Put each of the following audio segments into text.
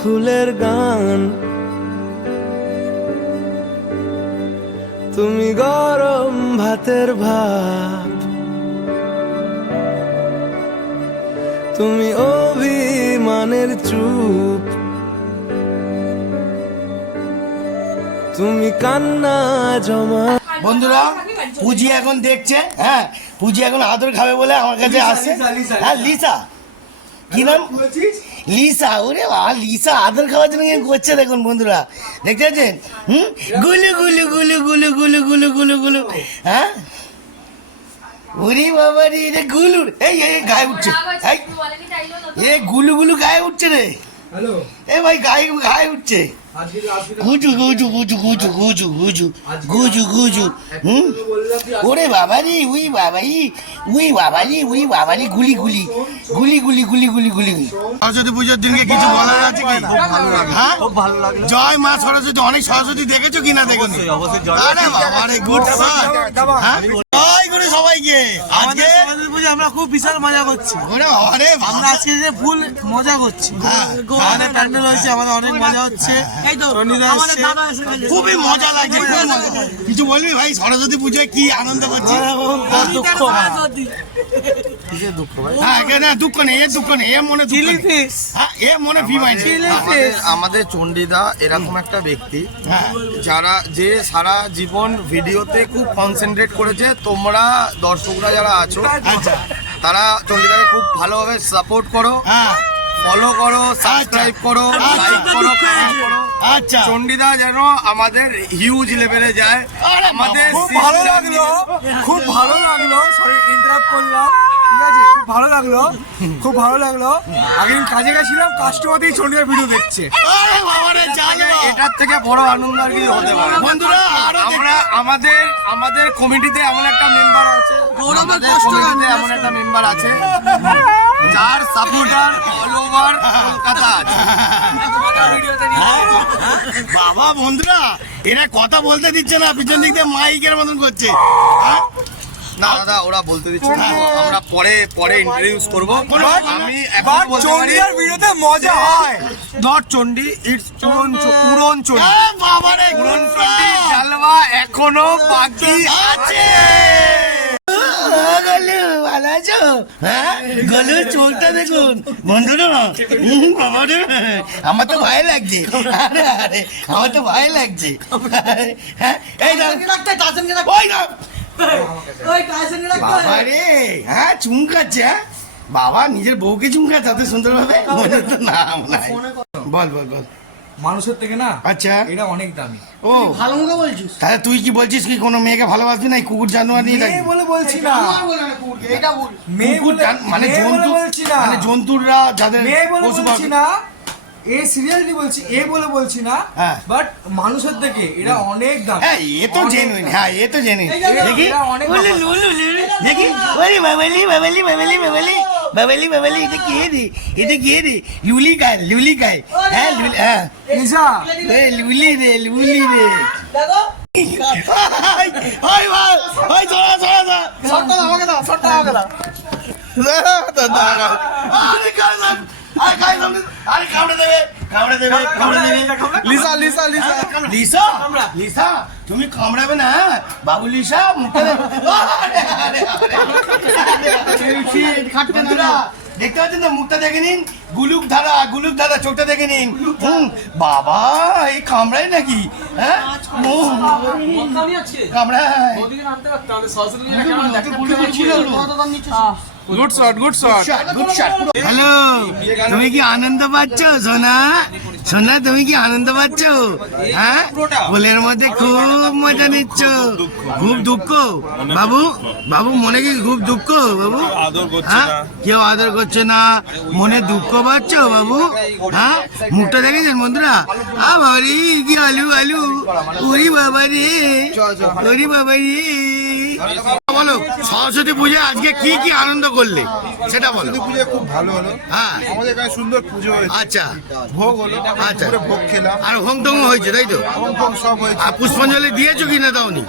ফুলের গান। তুমি গরম ভাতের ভাত। তুমি অভিমানের চুপ। তুমি কান্না জমা। বন্ধুরা পুজি এখন দেখছে হ্যাঁ পুজি এখন আদর খাবে বলে আমার কাছে আসছে হ্যাঁ লিসা। কি নাম? লিসা ওরে বাবা লিসা আদর খাওয়ার জন্য করছে দেখুন বন্ধুরা? দেখতে পাচ্ছেন? হুম? গুলু গুলু গুলু গুলু গুলু গুলু গুলু গুলু। হ্যাঁ? ওরে বাবা রে এটা গুলুর এই এই গায়ে উঠছে। এই এ গুলু গুলু গায়ে উঠছে রে। হ্যালো। এ ভাই গায়ে গায়ে উঠছে। গুজু গুজু গুজু গুজু গুজু গুজু গুজু গুজু হুম? ওরে বাবারি উই বাবাই উই বাবারি উই বাবারি গুলি গুলি গুলি গুলি গুলি গুলি গুলি সরস্বতী পুজোর দিনকে কিছু বলার আছে কি? হ্যাঁ? খুব ভালো লাগল। জয় মা সরস্বতী অনেক সরস্বতী দেখেছ কিনা দেখুন? অবশ্যই জয়। আরে বাবারে গুড হ্যাঁ? সবাইকে। আজকে পুজো আমরা খুব বিশাল মজা করছি। আরে আমরা আজকে যে ফুল মজা করছি। হ্যাঁ। আমাদের প্যান্ডেল হয়েছে আমাদের অনেক মজা হচ্ছে। এসছে। খুবই মজা লাগছে কিছু বলবি ভাই? সরস্বতী পুজোয় কি আনন্দ করছি আমাদের চন্ডিদা এরকম একটা ব্যক্তি যারা যে সারা জীবন ভিডিওতে খুব কনসেন্ট্রেট করেছে তোমরা দর্শকরা যারা আছো তারা চন্ডিদাকে খুব ভালোভাবে সাপোর্ট করো। হ্যাঁ। ফলো করো সাবস্ক্রাইব করো লাইক করো comment করো। আচ্ছা। চণ্ডীদা যেন আমাদের হিউজ লেভেলে যায়। আরে আমাদের খুব ভালো লাগল। খুব ভালো লাগল। সরি ইন্টারাপ্ট করলাম। ঠিক আছে খুব ভালো লাগল। খুব ভালো লাগল। আগে কাজে গেছিলাম কাস্টমারতেই চন্ডিদার ভিডিও দেখছে। আরে বাবারে এটার থেকে বড় আনন্দ আর কিছু হতে পারে বন্ধুরা আরও আমরা আমাদের আমাদের কমিটিতে এমন একটা মেম্বার আছে। আমাদের কমিটিতে এমন একটা মেম্বার আছে যার সাপোর্টার অল ওভার কলকাতা বাবা বন্ধুরা এরা কথা বলতে দিচ্ছে না পিছন দিক দিয়ে মাইকের মতন করছে। হ্যাঁ? না দাদা ওরা বলতে দিচ্ছে না। আমরা পরে পরে ইন্ট্রোডিউস করব। আমি এখন বলতে ভিডিওতে মজা হয়। নট চন্ডি ইটস পুরন চ- পুরন চন্ডি আরে বাবারে পুরন চন্ডি জালওয়া এখনও বাকি আছে। হ্যাঁ বাবারে আমার তো ভয় লাগছে। আমার তো ভয় লাগছে। হ্যাঁ বাবা হ্যাঁ চুমকাচ্ছে হ্যাঁ। বাবা, নিজের বউকে চুমকাচ্ছে এত সুন্দরভাবে? মনে তো বল বল বল। মানুষের থেকে না আচ্ছা। এটা অনেক দামি। ও। ভালো মুখে বলছিস। তাহলে তুই কি বলছিস কি কোনো মেয়েকে ভালোবাসবি না এই কুকুর জানোয়ার নিয়ে মেয়ে বলে বলছি না। মেয়ে বলে মানে জন্তু বলছি না। মানে জন্তুরা যাদের মেয়ে বলে পশু বলছি না। এ সিরিয়াসলি বলছি এ বলে বলছি না। হ্যাঁ। বাট মানুষের থেকে এটা অনেক দাম। হ্যাঁ এ তো জেনুইন হ্যাঁ এ তো জেনুইন দেখি। দেখি। ওরে বাবালি বাবালি বাবালি বাবালি বাবালি বাবালি এটা কে রে এটা কে রে লুলি গায় লুলি গায় হ্যাঁ লুলি হ্যাঁ এ লুলি রে লুলি রে হাই ভাই হাই চলা চলা চলা শটটা আমাকে দাও শটটা আমাকে দাও আরে কাজ আরে কাজ আরে কামড়ে দেবে কামড়ে দেবে কামড়ে দেবে। Lisa Lisa Lisa. Lisa? Lisa তুমি কামড়াবে না? হ্যাঁ? বাবু লিসা মুখে দেখতে পাচ্ছেন তো? মুখটা দেখে নিন। গুলুক ধারা গুলুক ধারা চোখটা দেখে নিন। হুম, বাবা এই কামড়ায় নাকি? হ্যাঁ? কামড়ায় good shot good shot good shot hello তুমি কি আনন্দ পাচ্ছ সোনা? সোনা তুমি কি আনন্দ পাচ্ছ? হ্যাঁ? ফুলের মধ্যে খুব মজা নিচ্ছ। খুব দুঃখ। বাবু বাবু মনে কি খুব দুঃখ বাবু? হ্যাঁ? কেউ আদর করছে না? মনে দুঃখ পাচ্ছ বাবু? হ্যাঁ? মুখটা দেখেছেন বন্ধুরা? আ বাবারি কি আলু আলু। ওরি বাবা রে ওরি বাবা রে বলো সরস্বতী পুজো আজকে কি কি আনন্দ করলে? সেটা বলো। পুজো খুব ভালো হলো। হ্যাঁ। আমাদের এখানে সুন্দর পুজো হয়েছে। আচ্ছা। ভোগ হলো। আচ্ছা। ভোগ খেলাম। আর হোম টোম হয়েছে তাই তো? সব হয়েছে। আর পুষ্পাঞ্জলি দিয়েছ কি না দাওনি?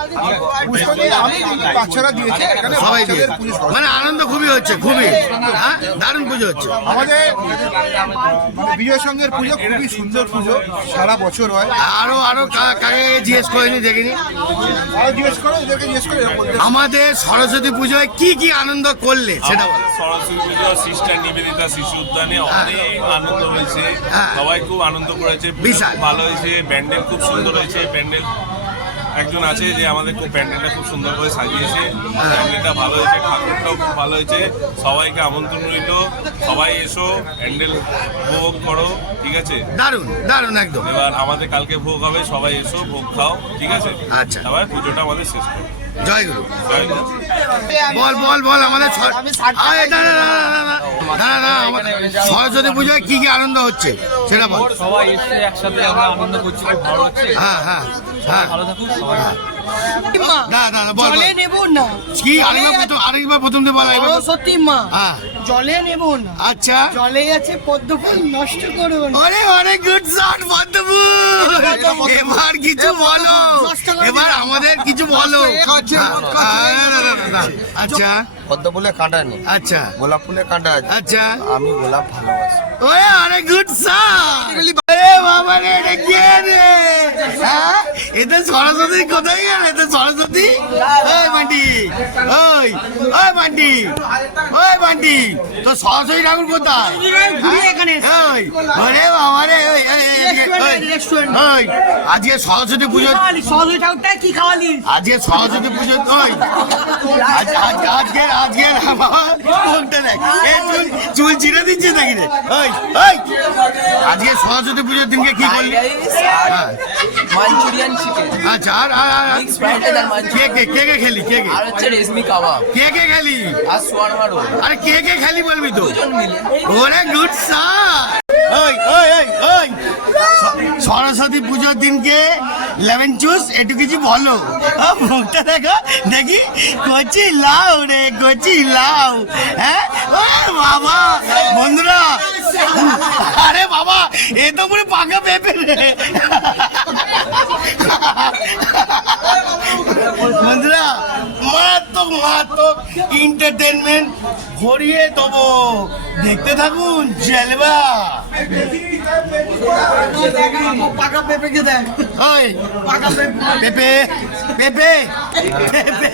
বাচ্চারা দিয়েছে। সবাই দিয়ে। মানে আনন্দ খুবই হচ্ছে খুবই। হ্যাঁ? দারুণ পুজো হচ্ছে। আমাদের মানে বিজয় সঙ্গের পুজো খুবই সুন্দর পুজো। সারা বছর হয়। আরও আরও কাকে জিজ্ঞেস করিনি দেখিনি? জিজ্ঞেস করো জিজ্ঞেস করো। আমাদের সরস্বতী পুজোয় কি কি আনন্দ করলে? সেটা বলো। সরস্বতী পুজো সিস্টার নিবেদিতা শিশু উদ্যানে অনেক আনন্দ হয়েছে। হ্যাঁ। সবাই খুব আনন্দ করেছে। বিশাল। ভালো হয়েছে। প্যান্ডেল খুব সুন্দর হয়েছে। প্যান্ডেল একজন আছে যে আমাদের খুব প্যান্ডেলটা খুব সুন্দর করে সাজিয়েছে। প্যান্ডেলটা ভালো হয়েছে ঠাকুরটাও খুব ভালো হয়েছে। সবাইকে আমন্ত্রণ রইল। সবাই এসো প্যান্ডেল ভোগ করো ঠিক আছে? দারুণ দারুণ একদম। এবার আমাদের কালকে ভোগ হবে সবাই এসো ভোগ খাও ঠিক আছে? আচ্ছা। সবাই পুজোটা আমাদের শেষ করো জয় গুরু বল বল বল আমাদের না না সরস্বতী পুজোয় কি কি আনন্দ হচ্ছে সেটা বল সবাই এসে একসাথে আমরা আনন্দ করছি ভালো হ্যাঁ হ্যাঁ হ্যাঁ ভালো থাকুন সবাই না না না বল। নেব না কি আরেকবার প্রথম আরেকবার প্রথম দিয়ে বল সত্যি মা হ্যাঁ জলে নেব না আচ্ছা। জলে আছে পদ্মফুল নষ্ট করুন। না অরে অনেক গুড শট পদ্মফুল। এবার কিছু বলো। এবার আমাদের কিছু বলো। হ্যাঁ, না, না। আচ্ছা। পদ্ম ফুলের কাঁটা নেই। আচ্ছা। গোলাপ ফুলের কাঁটা আছে। আচ্ছা। আমি গোলাপ ভালোবাসি। ওরে অনেক গুড শট আরে বাবা রে এটা কে রে? হ্যাঁ? সরস্বতী কোথায় গেল? এটা সরস্বতী? ওই বান্টি ওই ওই বান্টি ওই বান্টি তো সরস্বতী ঠাকুর কোথায়? এখানে ওই ওরে বাবা রে ওই ওই, ওই, রেস্টুরেন্ট ওই, আছে, রেস্টুরেন্ট। ওই আজকে সরস্বতী পুজো সরস্বতী ঠাকুরটা কি খাওয়ালি? আজকে সরস্বতী পুজো ওই। আজকে আজকে বাবা দেখ? চুল চিরে দিচ্ছে দেখি রে? ওই ওই। আজকে সরস্বতী পুজোর দিনকে কি করলি। মাঞ্চুরিয়ান চিকেন আচ্ছা আর আর কে কে কে কে খেলি কে কে? আর হচ্ছে রেশমি কাবাব। কে কে খেলি? আর সোয়ারমা রোল। আরে কে কে খেলি বলবি তো? দুজন মিলে। ওরে গুড সার ওই ওই ওই ওই। সরস্বতী পুজোর দিনকে লেমন জুস একটু কিছু বলো? মুখটা দেখো দেখি কচি লাউ রে কচি লাউ হ্যাঁ ও বাবা বন্ধুরা আরে বাবা এ তো পুরো পাকা পেঁপে। রে বন্ধুরা মারাত্মক মারাত্মক এন্টারটেনমেন্ট ভরিয়ে দেবো। দেখতে থাকুন জেলবা। পাকা পেঁপেকে দেখ ওই পেঁপে পেঁপে পেঁপে।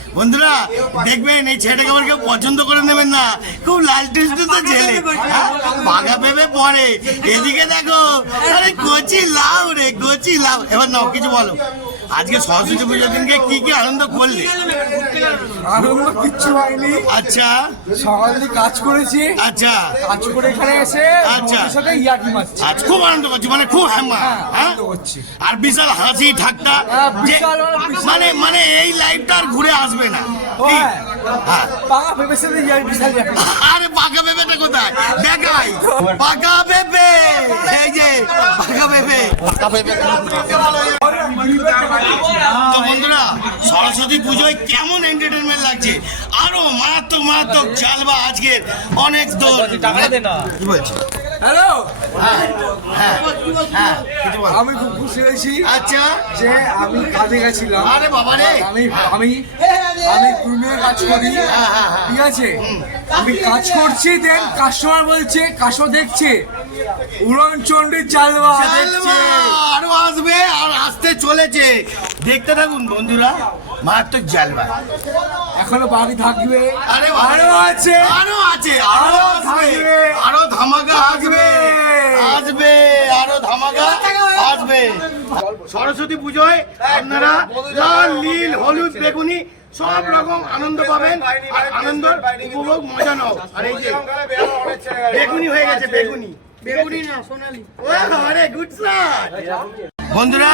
বন্ধুরা দেখবেন এই ছেলেটাকে আবার কেউ পছন্দ করে নেবেন না। খুব লাল টুসটু তো ছেলে। বাঘা পাকা ভেবে পড়ে। এদিকে দেখো আরে কচি লাউ রে কচি লাউ। এবার নাও কিছু বলো। আজকে সরস্বতী পুজোর দিনকে কি কি আনন্দ করলে? আনন্দ কিচ্ছু হয়নি। আচ্ছা। সকাল থেকে কাজ করেছি। আচ্ছা। কাজ করে এখানে এসে আচ্ছা। সাথে ইয়াকি মারছি। আজ খুব আনন্দ করছি মানে খুব হ্যামা হ্যাঁ আর বিশাল হাসি ঠাট্টা হ্যাঁ, মানে মানে এই লাইফটা আর ঘুরে আসবে না? হ্যাঁ। হ্যাঁ। পাকা আরে পেঁপেটা কোথায়? দেখাই পাকা পেঁপে এই যে পাকা পেঁপে তো বন্ধুরা সরস্বতী পুজোয় কেমন এন্টারটেনমেন্ট লাগছে? আরও মারাত্মক মারাত্মক চালবা আজকের অনেক দোল। কি বলছো? হ্যালো? হ্যাঁ হ্যাঁ হ্যাঁ। আমি খুব খুশি হয়েছি আচ্ছা। যে আমি কাজে গেছিলাম। আরে বাবা রে আমি আমি আমি গ্রুমের কাজ করি। হ্যাঁ, হ্যাঁ, হ্যাঁ। ঠিক আছে? আমি কাজ করছি দেন কাস্টমার বলছে কাস্টমার দেখছে? উড়ন চণ্ডীর চালবা দেখছে। আরও আসবে আর আসতে চলেছে। দেখতে থাকুন বন্ধুরা মারাত্মক জালবা এখনও বাকি থাকবে। আরে। আরও আছে। আরও আছে আরও থাকবে। আরও ধামাকা আসবে। আসবে। আসবে আরও ধামাকা আসবে। সরস্বতী পুজোয় আপনারা লাল নীল হলুদ বেগুনি সব রকম আনন্দ পাবেন। আর আনন্দ উপভোগ মজা নাও। আর এই যে বেগুনি হয়ে গেছে বেগুনি। বেগুনি না সোনালি। আরে গুড বন্ধুরা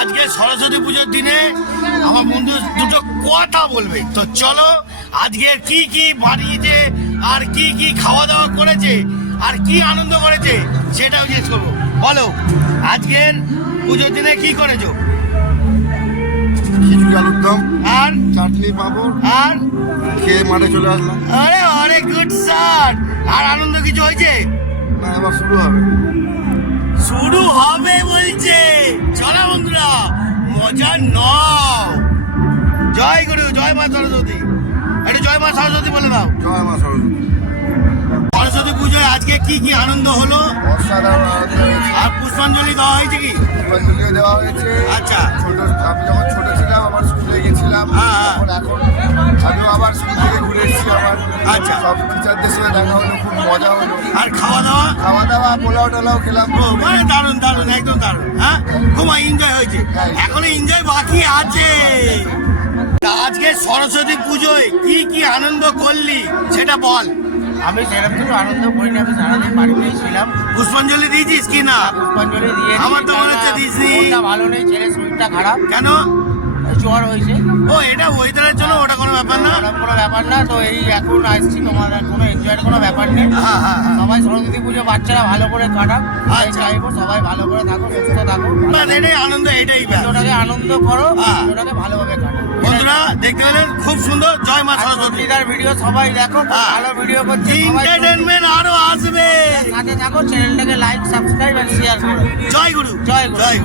আজকে সরস্বতী পুজোর দিনে আমার বন্ধু দুটো কথা বলবে। তো চলো আজকে কি কি বানিয়েছে আর কি কি খাওয়া দাওয়া করেছে আর কি আনন্দ করেছে সেটাও জিজ্ঞেস করব। বলো আজকের পুজোর দিনে কি করেছ? খিচুড়ি আলুর দম আর? চাটনি পাঁপড় আর? খেয়ে মাঠে চলে আসলাম। আরে অনেক গুড স্যার। আর আনন্দ কিছু হয়েছে? না এবার শুরু হবে। শুরু হবে বলছে। চলো বন্ধুরা মজা নাও। জয় গুরু জয় মা সরস্বতী। একটু জয় মা সরস্বতী বলে দাও। জয় মা সরস্বতী। সরস্বতী পুজোয় আজকে কি কি আনন্দ হলো? অসাধারণ আনন্দ হয়েছে। আর পুষ্পাঞ্জলি দেওয়া হয়েছে কি? পুষ্পাঞ্জলি দেওয়া হয়েছে। আচ্ছা। ছোট আমি যখন ছোট ছিলাম আমার স্কুলে গেছিলাম হ্যাঁ, হ্যাঁ। তখন এখন আমিও আবার স্কুল থেকে ঘুরে এসেছি আমার আচ্ছা। সব টিচারদের সাথে দেখা হলো খুব মজা হলো। আর খাওয়া দাওয়া খাওয়া দাওয়া পোলাও টোলাও খেলাম ও মানে দারুণ দারুণ একদম দারুণ হ্যাঁ? খুব এনজয় হয়েছে। এখনও এনজয় বাকি আছে। আজকে সরস্বতী পুজোয় কি কি আনন্দ করলি সেটা বল। আমি সেরকম কিছু আনন্দ করি করিনি আমি সারাদিন বাড়িতেই ছিলাম। পুষ্পাঞ্জলি দিয়েছিস কি না? পুষ্পাঞ্জলি দিয়ে আমার তো মনে হচ্ছে দিয়েছি। ভালো নেই ছেলে শরীরটা খারাপ। কেন? জ্বর হয়েছে। ও এটা ওয়েদারের জন্য ওটা কোনো ব্যাপার না? কোনো ব্যাপার না। তো এই এখন আসছি তোমাদের কোনো এনজয়ের কোনো ব্যাপার নেই। হ্যাঁ, হ্যাঁ, হ্যাঁ। সবাই সরস্বতী পুজো বাচ্চারা ভালো করে কাটাক। তাই আচ্ছা। চাইব সবাই ভালো করে থাকো সুস্থ থাকো এটাই আনন্দ এটাই পুজোটাকে আনন্দ করো। পুজোটাকে ভালোভাবে কাটো বন্ধুরা দেখতে পেলেন? খুব সুন্দর। জয় মা সরস্বতী। সরস্বতীদার ভিডিও সবাই দেখো। ভালো ভিডিও করছে। আরও আসবে। সাথে থাকো চ্যানেলটাকে লাইক সাবস্ক্রাইব এন্ড শেয়ার করো। জয় গুরু। জয় গুরু। জয়